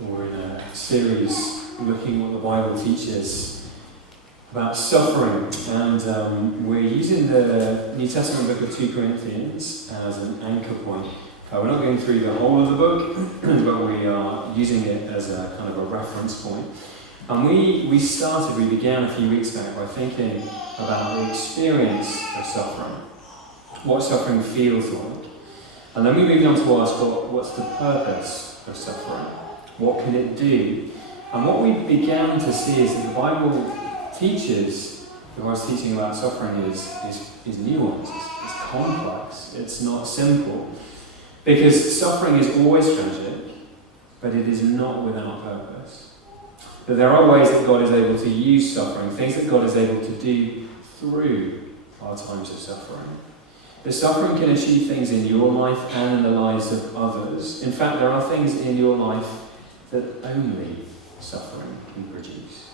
We're in a series looking at what the Bible teaches about suffering, and we're using the New Testament book of 2 Corinthians as an anchor point. We're not going through the whole of the book, but we are using it as a kind of a reference point. And we began a few weeks back by thinking about the experience of suffering, what suffering feels like. And then we moved on to ask, what's the purpose of suffering? What can it do? And what we began to see is that the Bible teaches, when I was teaching about suffering, is nuanced, it's complex, it's not simple. Because suffering is always tragic, but it is not without purpose. That there are ways that God is able to use suffering, things that God is able to do through our times of suffering. That suffering can achieve things in your life and in the lives of others. In fact, there are things in your life that only suffering can produce.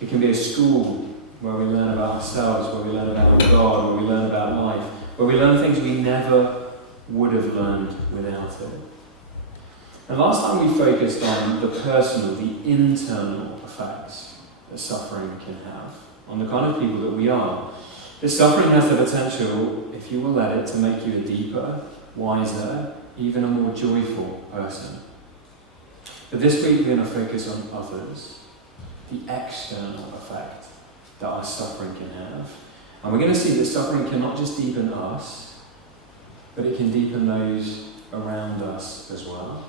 It can be a school where we learn about ourselves, where we learn about God, where we learn about life, where we learn things we never would have learned without it. And last time we focused on the personal, the internal effects that suffering can have on the kind of people that we are. That suffering has the potential, if you will let it, to make you a deeper, wiser, even a more joyful person. But this week we're going to focus on others, the external effect that our suffering can have. And we're going to see that suffering can not just deepen us, but it can deepen those around us as well.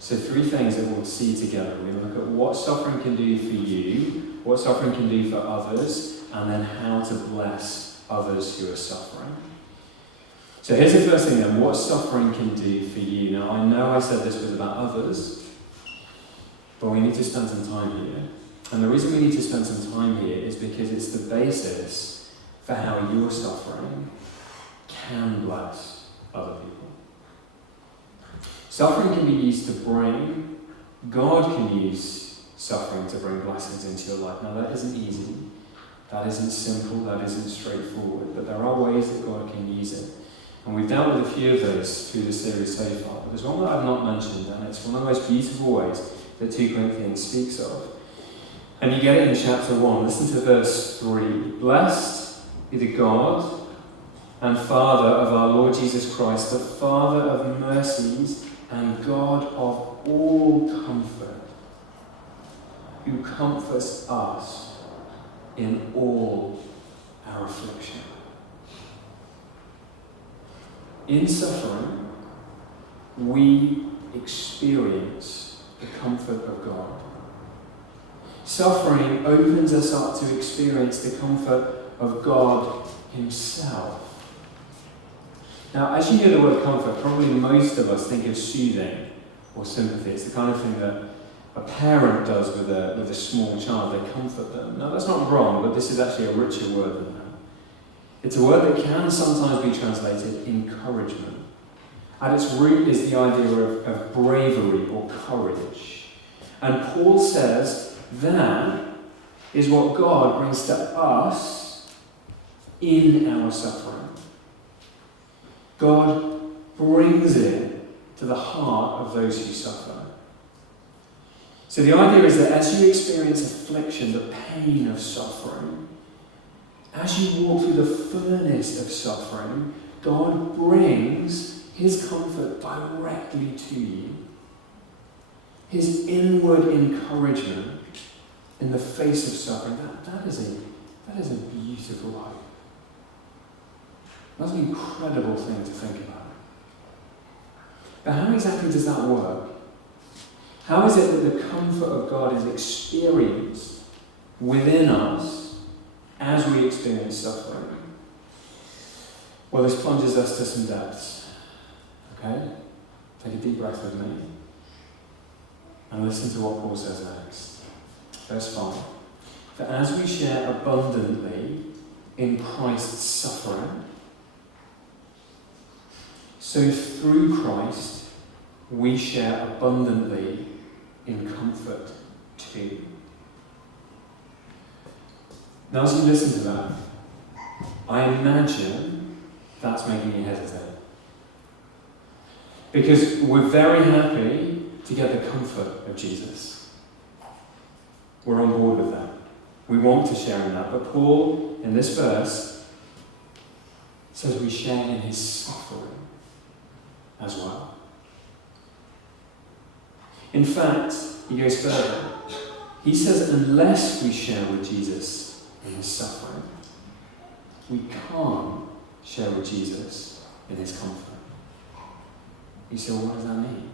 So 3 things that we'll see together. We're going to look at what suffering can do for you, what suffering can do for others, and then how to bless others who are suffering. So here's the first thing then, what suffering can do for you. Now I know I said this was about others, but we need to spend some time here. And the reason we need to spend some time here is because it's the basis for how your suffering can bless other people. Suffering can be used to bring, God can use suffering to bring blessings into your life. Now that isn't easy, that isn't simple, that isn't straightforward, but there are ways that God can use it. And we've dealt with a few of those through the series so far. But there's one that I've not mentioned, and it's one of the most beautiful ways that 2 Corinthians speaks of. And you get it in chapter 1. Listen to verse 3. Blessed be the God and Father of our Lord Jesus Christ, the Father of mercies and God of all comfort, who comforts us in all our affliction. In suffering, we experience the comfort of God. Suffering opens us up to experience the comfort of God Himself. Now, as you hear the word comfort, probably most of us think of soothing or sympathy. It's the kind of thing that a parent does with a small child. They comfort them. Now, that's not wrong, but this is actually a richer word than that. It's a word that can sometimes be translated encouragement. At its root is the idea of bravery or courage. And Paul says that is what God brings to us in our suffering. God brings it to the heart of those who suffer. So the idea is that as you experience affliction, the pain of suffering, as you walk through the furnace of suffering, God brings His comfort directly to you. His inward encouragement in the face of suffering, that is a beautiful hope. That's an incredible thing to think about. But how exactly does that work? How is it that the comfort of God is experienced within us as we experience suffering? Well, this plunges us to some depths. Okay? Take a deep breath with me. And listen to what Paul says next. Verse 5. For as we share abundantly in Christ's suffering, so through Christ we share abundantly in comfort too. Now as you listen to that, I imagine that's making you hesitate. Because we're very happy to get the comfort of Jesus. We're on board with that. We want to share in that. But Paul, in this verse, says we share in his suffering as well. In fact, he goes further. He says unless we share with Jesus in his suffering, we can't share with Jesus in his comfort. You say, well, what does that mean?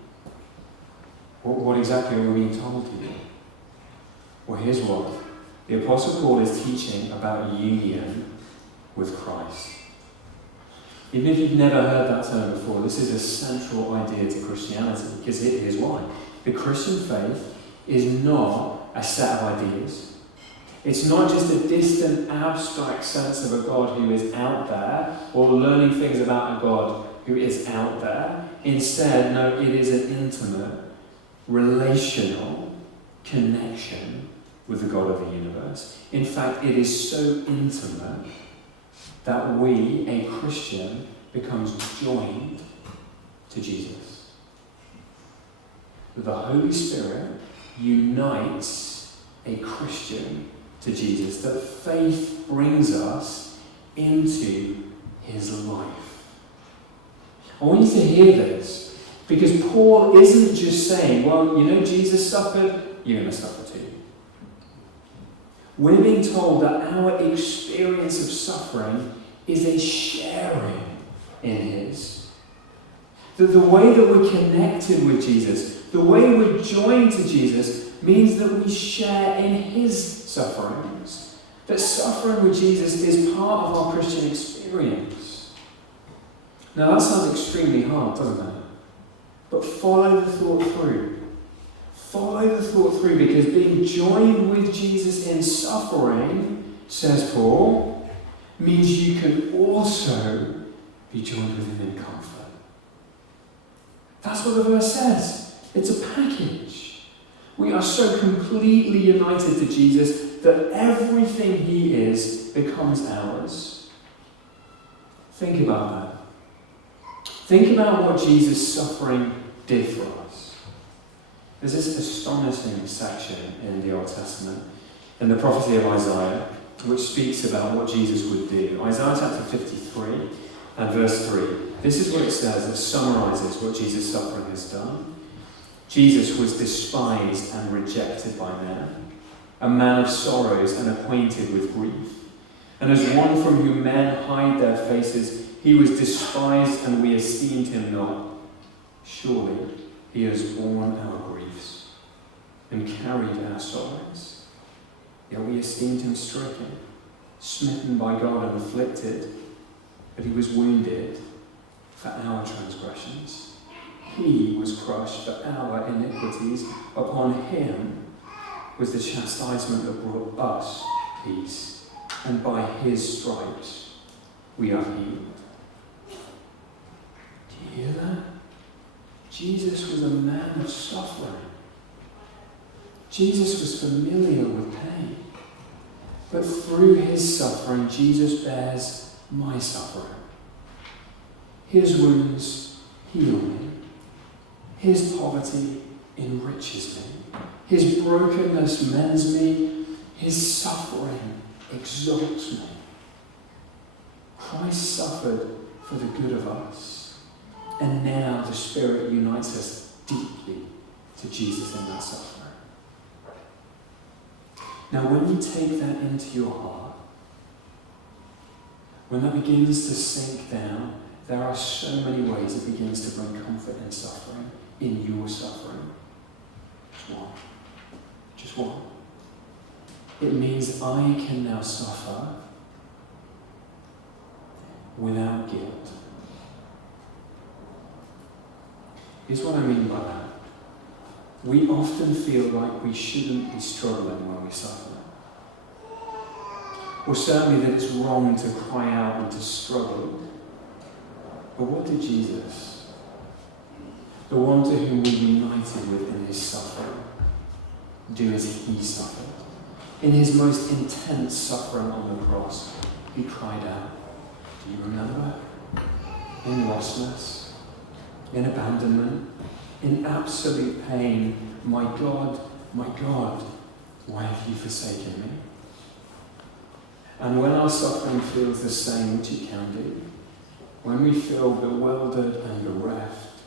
What exactly are we being told to do? Well, here's what. The Apostle Paul is teaching about union with Christ. Even if you've never heard that term before, this is a central idea to Christianity, because here's why. The Christian faith is not a set of ideas. It's not just a distant, abstract sense of a God who is out there, or learning things about a God who is out there. Instead, no, it is an intimate, relational connection with the God of the universe. In fact, it is so intimate that we, a Christian, becomes joined to Jesus. The Holy Spirit unites a Christian to Jesus. That faith brings us into his life. I want you to hear this, because Paul isn't just saying, well, you know, Jesus suffered, you're going to suffer too. We're being told that our experience of suffering is a sharing in his. That the way that we're connected with Jesus, the way we're joined to Jesus, means that we share in his sufferings. That suffering with Jesus is part of our Christian experience. Now that sounds extremely hard, doesn't it? But follow the thought through. Follow the thought through, because being joined with Jesus in suffering, says Paul, means you can also be joined with him in comfort. That's what the verse says. It's a package. We are so completely united to Jesus that everything he is becomes ours. Think about that. Think about what Jesus' suffering did for us. There's this astonishing section in the Old Testament, in the prophecy of Isaiah, which speaks about what Jesus would do. Isaiah chapter 53 and verse 3. This is what it says. It summarizes what Jesus' suffering has done. Jesus was despised and rejected by men, a man of sorrows and acquainted with grief. And as one from whom men hide their faces, he was despised and we esteemed him not. Surely he has borne our griefs and carried our sorrows. Yet we esteemed him stricken, smitten by God and afflicted, but he was wounded for our transgressions. He was crushed for our iniquities. Upon him was the chastisement that brought us peace, and by his stripes we are healed. Do you hear that? Jesus was a man of suffering. Jesus was familiar with pain. But through his suffering, Jesus bears my suffering. His wounds heal me. His poverty enriches me. His brokenness mends me. His suffering exalts me. Christ suffered for the good of us. And now the Spirit unites us deeply to Jesus in that suffering. Now when you take that into your heart, when that begins to sink down, there are so many ways it begins to bring comfort in suffering, in your suffering. Just one. It means I can now suffer without guilt. Here's what I mean by that. We often feel like we shouldn't be struggling when we suffer. Or certainly that it's wrong to cry out and to struggle. But what did Jesus, the one to whom we're united with in his suffering, do as he suffered? In his most intense suffering on the cross, he cried out. Do you remember? In lostness, in abandonment, in absolute pain, my God, why have you forsaken me? And when our suffering feels the same, which it can do, when we feel bewildered and bereft,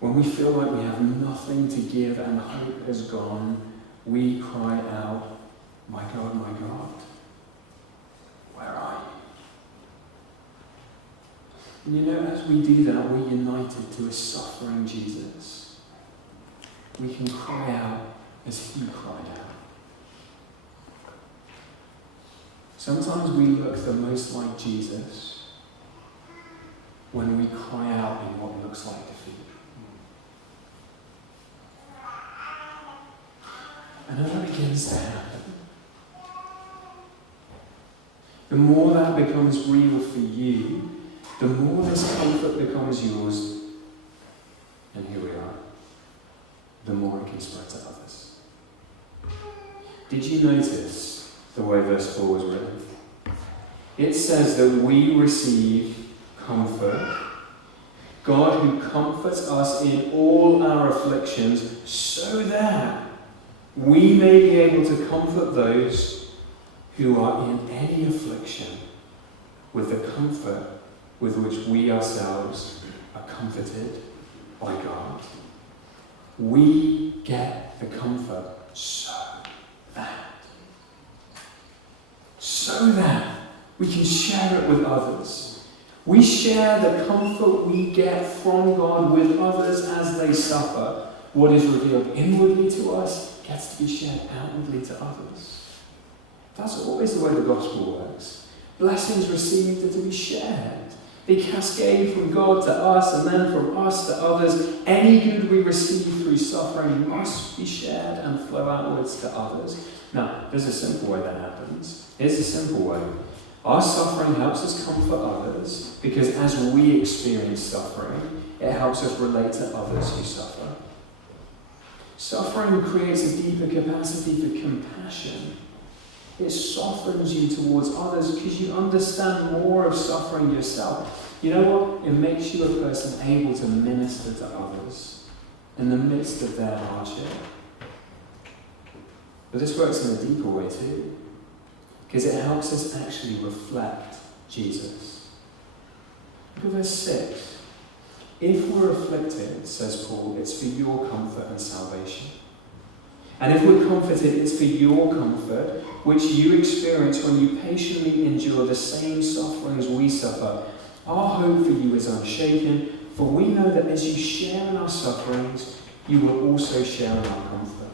when we feel like we have nothing to give and hope has gone, we cry out, my God, where are you? And you know, as we do that, we're united to a suffering Jesus. We can cry out as he cried out. Sometimes we look the most like Jesus when we cry out in what looks like defeat. And as that begins to happen, the more that becomes real for you, the more this comfort becomes yours, and here we are, the more it can spread to others. Did you notice the way verse 4 was written? It says that we receive comfort. God who comforts us in all our afflictions, so that we may be able to comfort those who are in any affliction with the comfort with which we ourselves are comforted by God. We get the comfort so that we can share it with others. We share the comfort we get from God with others as they suffer. What is revealed inwardly to us gets to be shared outwardly to others. That's always the way the gospel works. Blessings received are to be shared. They cascade from God to us and then from us to others. Any good we receive through suffering must be shared and flow outwards to others. Now, there's a simple way that happens. Here's a simple way. Our suffering helps us comfort others because as we experience suffering, it helps us relate to others who suffer. Suffering creates a deeper capacity for compassion. It softens you towards others because you understand more of suffering yourself. You know what? It makes you a person able to minister to others in the midst of their hardship. But this works in a deeper way too, because it helps us actually reflect Jesus. Look at verse 6. If we're afflicted, says Paul, it's for your comfort and salvation. And if we're comforted, it's for your comfort, which you experience when you patiently endure the same sufferings we suffer. Our hope for you is unshaken, for we know that as you share in our sufferings, you will also share in our comfort.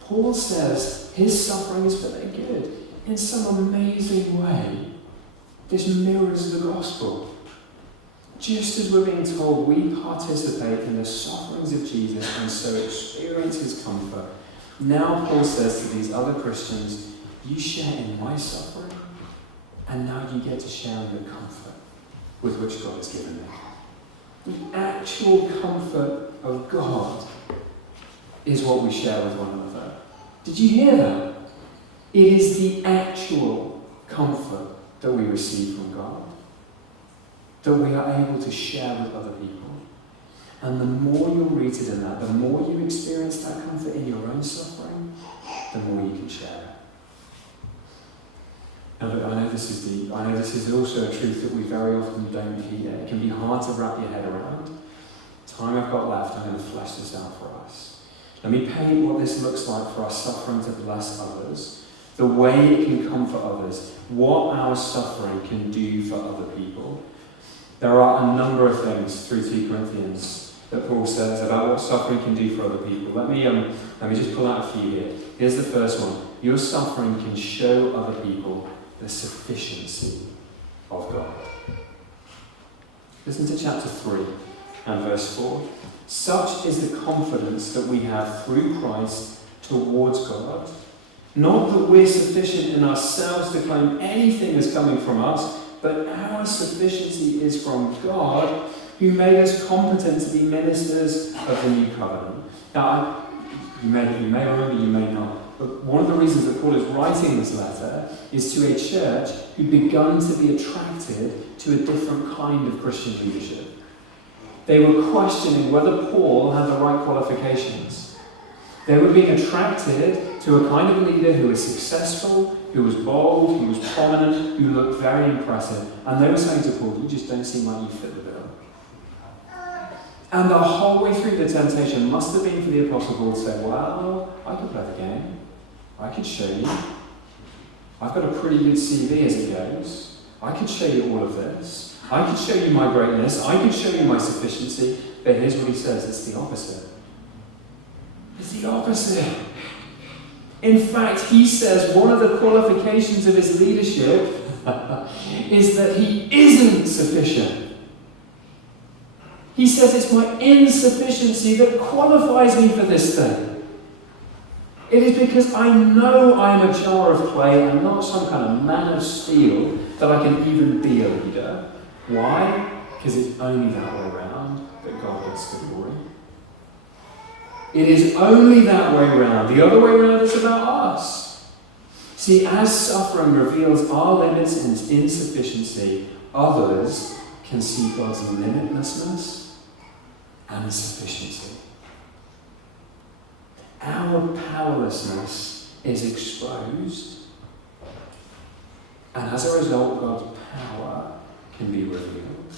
Paul says his suffering is for their good. In some amazing way, this mirrors the gospel. Just as we're being told we participate in the sufferings of Jesus and so experience his comfort, now Paul says to these other Christians, you share in my suffering, and now you get to share in the comfort with which God has given me. The actual comfort of God is what we share with one another. Did you hear that? It is the actual comfort that we receive from God, that we are able to share with other people. And the more you're rooted in that, the more you experience that comfort in your own suffering, the more you can share it. And look, I know this is deep. I know this is also a truth that we very often don't hear. It can be hard to wrap your head around. Time I've got left, I'm going to flesh this out for us. Let me paint what this looks like for our suffering to bless others, the way it can comfort others, what our suffering can do for other people. There are a number of things through 2 Corinthians that Paul says about what suffering can do for other people. Let me just pull out a few here. Here's the first one. Your suffering can show other people the sufficiency of God. Listen to chapter 3 and verse 4. Such is the confidence that we have through Christ towards God. Not that we're sufficient in ourselves to claim anything is coming from us, but our sufficiency is from God, who made us competent to be ministers of the new covenant. Now, you may remember, you may not, but one of the reasons that Paul is writing this letter is to a church who'd begun to be attracted to a different kind of Christian leadership. They were questioning whether Paul had the right qualifications. They were being attracted to a kind of leader who was successful, who was bold, who was prominent, who looked very impressive. And they were saying to Paul, you just don't seem like you fit the bill. And the whole way through the temptation must have been for the Apostle Paul to say, well, I could play the game. I could show you. I've got a pretty good CV as it goes. I could show you all of this. I could show you my greatness. I could show you my sufficiency. But here's what he says. It's the opposite. It's the opposite. In fact, he says one of the qualifications of his leadership is that he isn't sufficient. He says it's my insufficiency that qualifies me for this thing. It is because I know I am a jar of clay and not some kind of man of steel that I can even be a leader. Why? Because it's only that way around that God gets the glory. It is only that way around. The other way around is about us. See, as suffering reveals our limits and insufficiency, others can see God's limitlessness and sufficiency. Our powerlessness is exposed, and as a result, God's power can be revealed.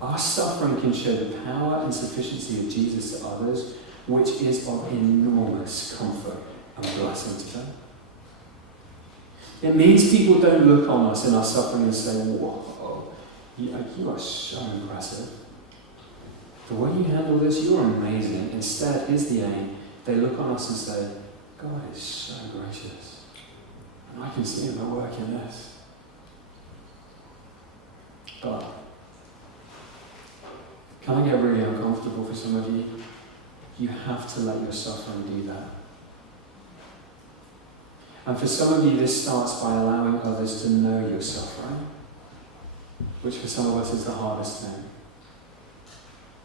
Our suffering can show the power and sufficiency of Jesus to others, which is of enormous comfort and blessing to them. It means people don't look on us in our suffering and say, whoa, you are so impressive. The way you handle this, you're amazing. Instead, here's the aim. They look on us and say, God is so gracious. And I can see him at work in this. But can I get really uncomfortable for some of you? You have to let your suffering do that. And for some of you, this starts by allowing others to know your suffering, which for some of us is the hardest thing.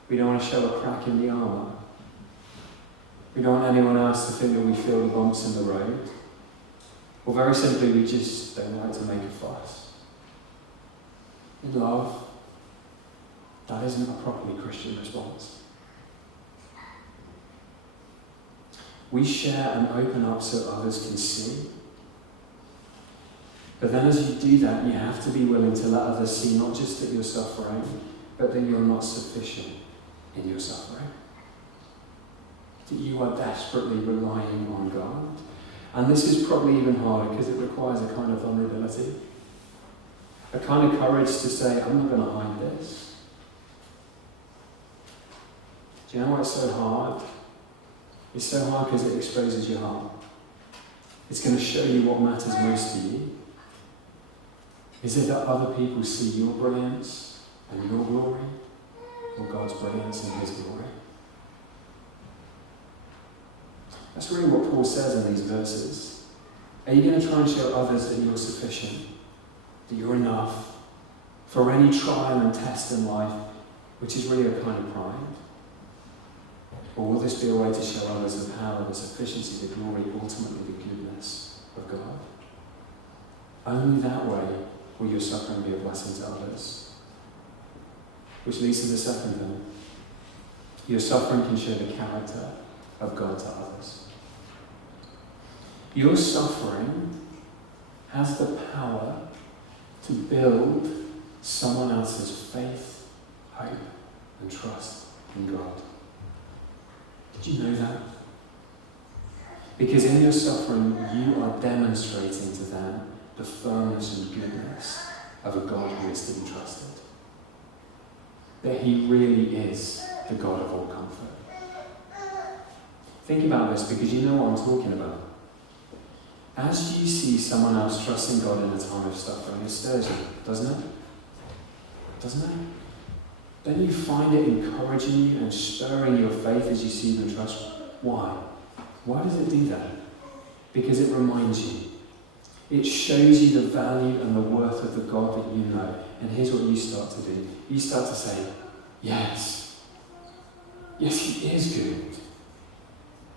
We don't want to show a crack in the armour. We don't want anyone else to think that we feel the bumps in the road. Or very simply, we just don't like to make a fuss. In love, that isn't a properly Christian response. We share and open up so others can see. But then as you do that, you have to be willing to let others see not just that you're suffering, but that you're not sufficient in your suffering. That you are desperately relying on God. And this is probably even harder because it requires a kind of vulnerability. A kind of courage to say, I'm not going to hide this. Do you know why it's so hard? It's so hard because it exposes your heart. It's going to show you what matters most to you. Is it that other people see your brilliance and your glory, or God's brilliance and his glory? That's really what Paul says in these verses. Are you going to try and show others that you're sufficient, that you're enough for any trial and test in life, which is really a kind of pride? Or will this be a way to show others the power, the sufficiency, the glory, ultimately the goodness of God? Only that way will your suffering be a blessing to others. Which leads to the second thing. Your suffering can show the character of God to others. Your suffering has the power to build someone else's faith, hope, and trust in God. Did you know that? Because in your suffering, you are demonstrating to them the firmness and goodness of a God who is to be trusted. That he really is the God of all comfort. Think about this because you know what I'm talking about. As you see someone else trusting God in a time of suffering, it stirs you, doesn't it? Doesn't it? Don't you find it encouraging you and stirring your faith as you see them trust? Why? Why does it do that? Because it reminds you. It shows you the value and the worth of the God that you know. And here's what you start to do. You start to say, yes. Yes, he is good.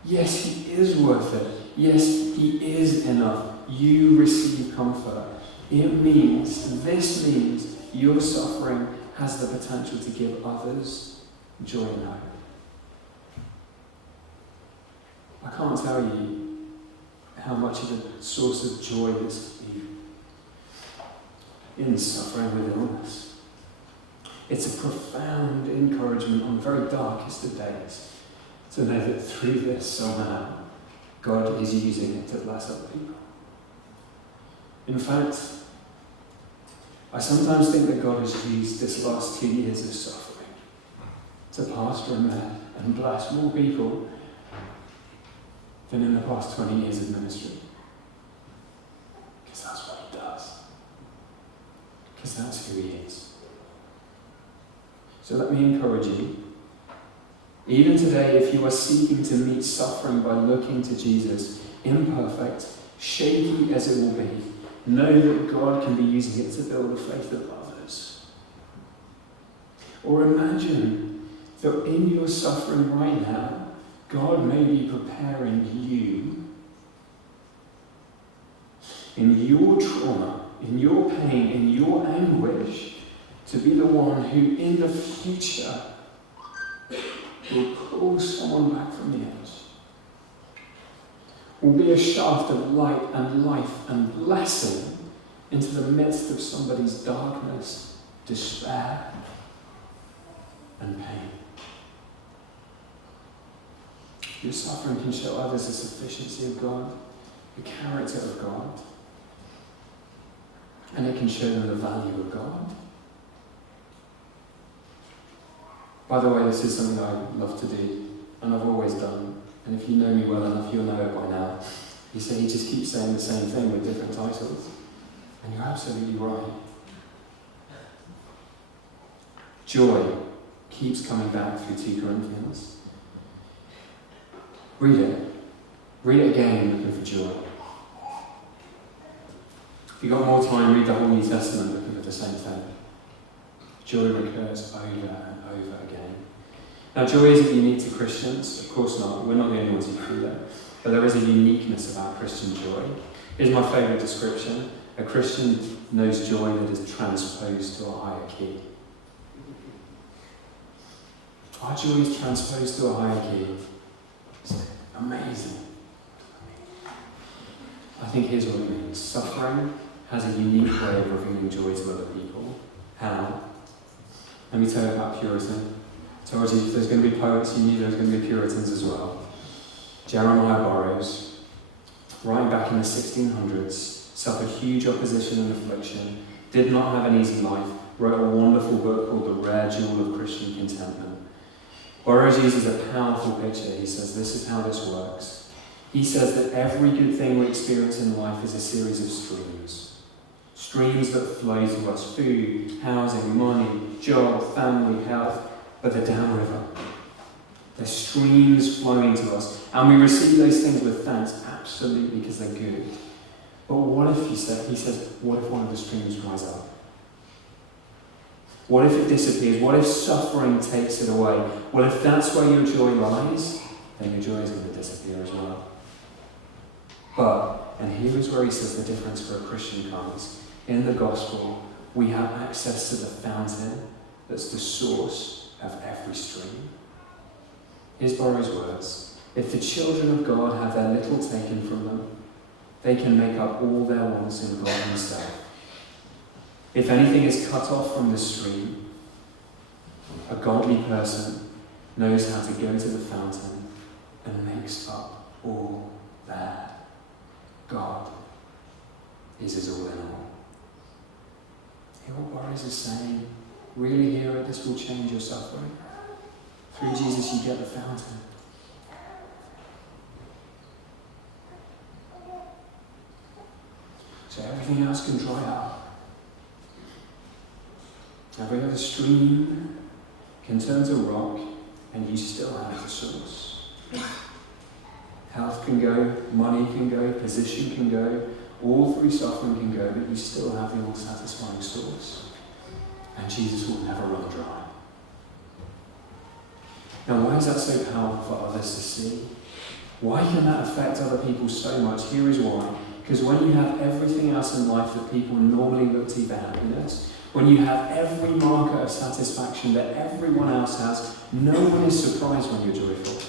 Yes, he is worth it. Yes, he is enough. You receive comfort. This means your suffering has the potential to give others joy and hope. I can't tell you how much of a source of joy this can be in suffering with illness. It's a profound encouragement on the very darkest of days to know that through this, somehow, God is using it to bless other people. In fact, I sometimes think that God has used this last 2 years of suffering to pastor and bless more people than in the past 20 years of ministry. Because that's what he does. Because that's who he is. So let me encourage you. Even today, if you are seeking to meet suffering by looking to Jesus, imperfect, shaky as it will be, know that God can be using it to build the faith of others. Or imagine that in your suffering right now, God may be preparing you in your trauma, in your pain, in your anguish, to be the one who in the future will pull someone back from the edge. Will be a shaft of light and life and blessing into the midst of somebody's darkness, despair, and pain. Your suffering can show others the sufficiency of God, the character of God, and it can show them the value of God. By the way, this is something I love to do, and I've always done. And if you know me well enough, you'll know it by now. You say he just keeps saying the same thing with different titles. And you're absolutely right. Joy keeps coming back through 2 Corinthians. Read it. Read it again looking for joy. If you've got more time, read the whole New Testament looking for the same thing. Joy recurs over and over again. Now, joy isn't unique to Christians. Of course not. We're not the only ones who feel that. But there is a uniqueness about Christian joy. Here's my favourite description. A Christian knows joy that is transposed to a higher key. Our joy is transposed to a higher key. It's amazing. I think here's what it means. Suffering has a unique way of revealing joy to other people. How? Let me tell you about Puritan. I told you if there's going to be poets, you knew there's going to be Puritans as well. Jeremiah Burroughs, writing back in the 1600s, suffered huge opposition and affliction, did not have an easy life, wrote a wonderful book called The Rare Jewel of Christian Contentment. Burroughs uses a powerful picture. He says this is how this works. He says that every good thing we experience in life is a series of streams. Streams that flow to us: food, housing, money, job, family, health, but they're downriver. They're streams flowing to us. And we receive those things with thanks, absolutely, because they're good. But what if, he says, what if one of the streams dries up? What if it disappears? What if suffering takes it away? Well, if that's where your joy lies, then your joy is going to disappear as well. But, and here is where he says the difference for a Christian comes. In the gospel, we have access to the fountain that's the source of every stream. Here's Burroughs' words. If the children of God have their little taken from them, they can make up all their wants in God himself. If anything is cut off from the stream, a godly person knows how to go to the fountain and makes up all there. God is his all in all. Hear what Burroughs is saying? Really hear it? This will change your suffering. Through Jesus you get the fountain. So everything else can dry up. Every other stream can turn to rock, and you still have the source. Health can go, money can go, position can go, all through suffering can go, but you still have the all-satisfying source. And Jesus will never run dry. Now, why is that so powerful for others to see? Why can that affect other people so much? Here is why. Because when you have everything else in life that people normally look to for happiness, when you have every marker of satisfaction that everyone else has, no one is surprised when you're joyful.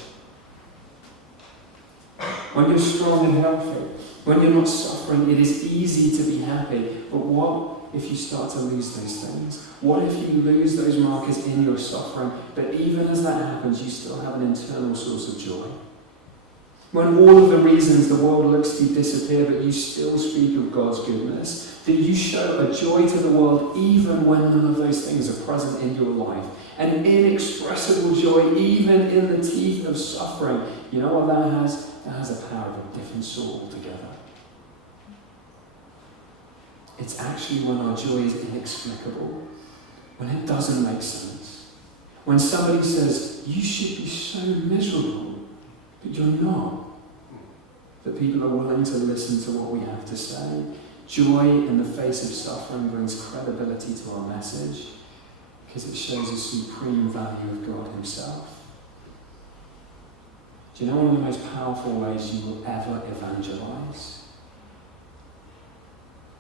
When you're strong and healthy, when you're not suffering, it is easy to be happy. But what if you start to lose those things? What if you lose those markers in your suffering, but even as that happens, you still have an internal source of joy? When all of the reasons the world looks to disappear, but you still speak of God's goodness, that you show a joy to the world even when none of those things are present in your life. An inexpressible joy even in the teeth of suffering. You know what that has? It has a power of a different sort altogether. It's actually when our joy is inexplicable, when it doesn't make sense. When somebody says, you should be so miserable, but you're not. That people are willing to listen to what we have to say. Joy in the face of suffering brings credibility to our message because it shows the supreme value of God himself. Do you know one of the most powerful ways you will ever evangelize?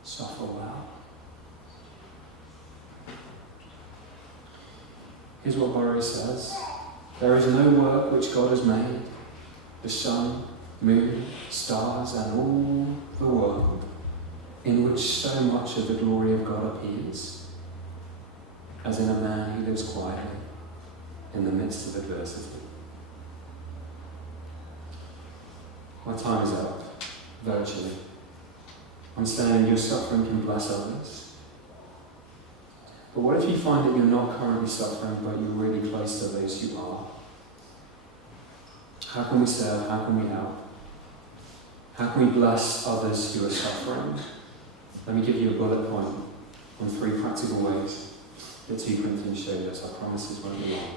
Suffer well. Here's what Burroughs says. There is no work which God has made, the sun, moon, stars, and all the world, in which so much of the glory of God appears, as in a man who lives quietly in the midst of adversity. My time is up, virtually. I'm saying your suffering can bless others. But what if you find that you're not currently suffering, but you're really close to those who are? How can we serve? How can we help? How can we bless others who are suffering? Let me give you a bullet point on 3 practical ways that 2 Corinthians showed us. I promise this won't be long.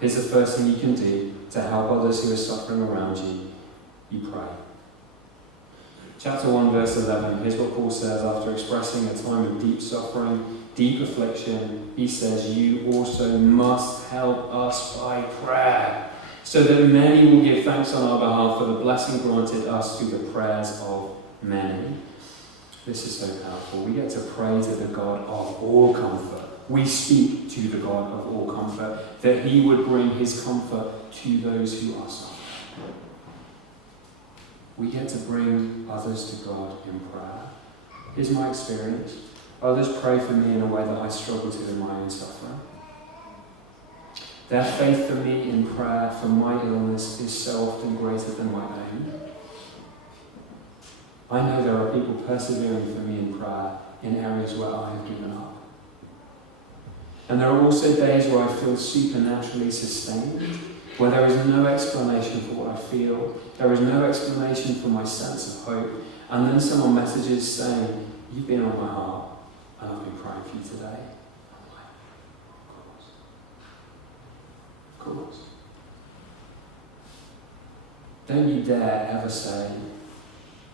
Here's the first thing you can do to help others who are suffering around you. You pray. Chapter 1, verse 11. Here's what Paul says after expressing a time of deep suffering, deep affliction. He says, you also must help us by prayer, so that many will give thanks on our behalf for the blessing granted us through the prayers of many. This is so powerful. We get to pray to the God of all comfort. We speak to the God of all comfort, that he would bring his comfort to those who are suffering. We get to bring others to God in prayer. Here's my experience. Others pray for me in a way that I struggle to in my own suffering. Their faith for me in prayer for my illness is so often greater than my own. I know there are people persevering for me in prayer in areas where I have given up. And there are also days where I feel supernaturally sustained, where there is no explanation for what I feel, there is no explanation for my sense of hope, and then someone messages saying, you've been on my heart, and I've been praying for you today. Of course. Don't you dare ever say,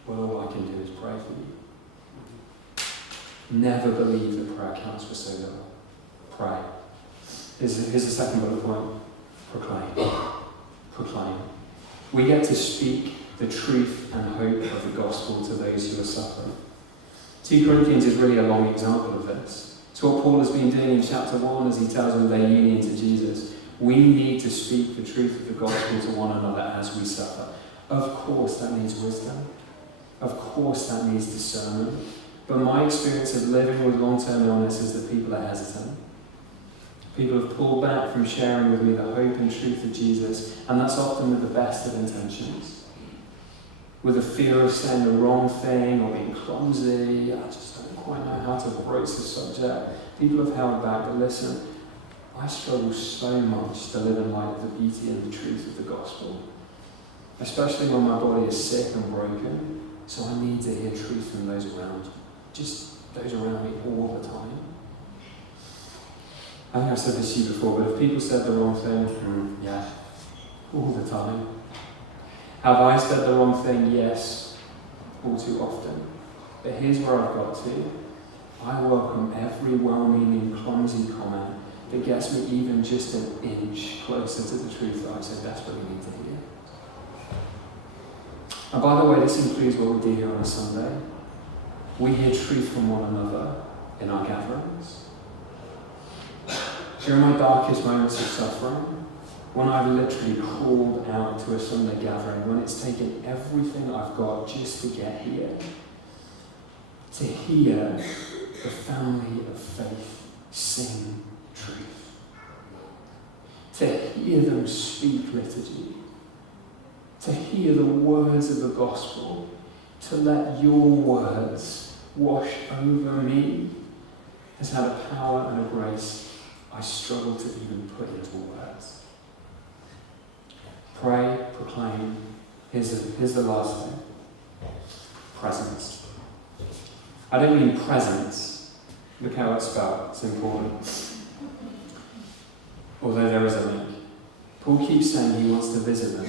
well, all I can do is pray for you. Never believe that prayer counts for so little. Pray. Here's the second bullet point. Proclaim. Proclaim. We get to speak the truth and hope of the gospel to those who are suffering. 2 Corinthians is really a long example of this. It's what Paul has been doing in chapter 1 as he tells them their union to Jesus. We need to speak the truth of the gospel to one another as we suffer. Of course that needs wisdom. Of course that needs discernment. But my experience of living with long-term illness is that people are hesitant. People have pulled back from sharing with me the hope and truth of Jesus, and that's often with the best of intentions. With a fear of saying the wrong thing or being clumsy, I just don't quite know how to broach the subject. People have held back, but listen, I struggle so much to live in light of the beauty and the truth of the gospel. Especially when my body is sick and broken, so I need to hear truth from those around me. Just those around me all the time. I think I've said this to you before, but if people said the wrong thing, yeah, all the time. Have I said the wrong thing? Yes, all too often. But here's where I've got to. I welcome every well-meaning, clumsy comment that gets me even just an inch closer to the truth that I so desperately need to hear. And by the way, this includes what we do here on a Sunday. We hear truth from one another. in our gatherings. During my darkest moments of suffering, when I've literally crawled out to a Sunday gathering, when it's taken everything I've got just to get here, to hear the family of faith sing truth, to hear them speak liturgy, to hear the words of the gospel, to let your words wash over me, has had a power and a grace I struggle to even put into words. Pray, proclaim. Here's the last thing. Presence. I don't mean presence. Look how it's spelled. It's important. Although there is a link. Paul keeps saying he wants to visit them.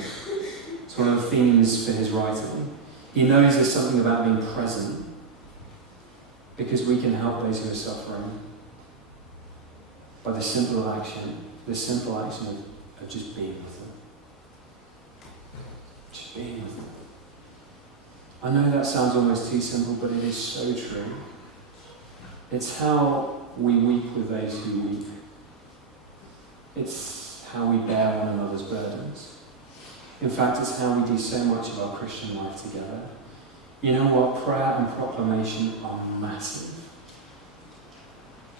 It's one of the themes for his writing. He knows there's something about being present because we can help those who are suffering by the simple action of just being with them. Just being with them. I know that sounds almost too simple, but it is so true. It's how we weep with those who weep. It's how we bear one another's burdens. In fact, it's how we do so much of our Christian life together. You know what? Prayer and proclamation are massive.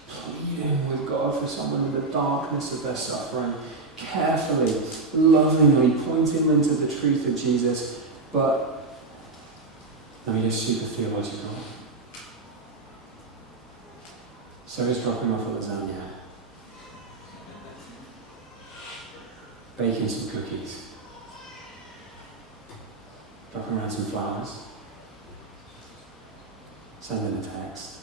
Pleading with God for someone in the darkness of their suffering, carefully, lovingly pointing them to the truth of Jesus, but let me just super theological. So is dropping off a lasagna, baking some cookies, dropping around some flowers, sending a text,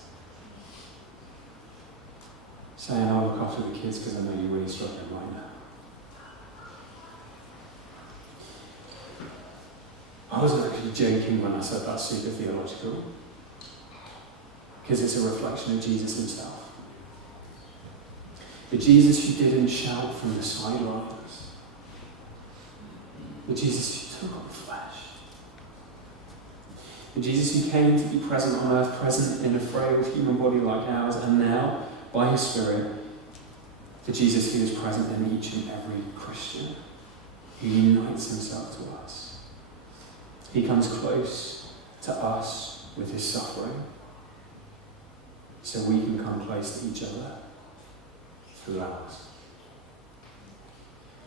saying, I'll look after the kids because I know you're really struggling right now. I wasn't actually joking when I said that's super theological, because it's a reflection of Jesus himself. The Jesus who didn't shout from the sidelines. The Jesus who took on flesh. The Jesus who came to be present on earth, present in a frail human body like ours, and now, by his Spirit, the Jesus who is present in each and every Christian, who unites himself to us. He comes close to us with his suffering, so we can come close to each other through ours.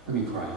Let me pray.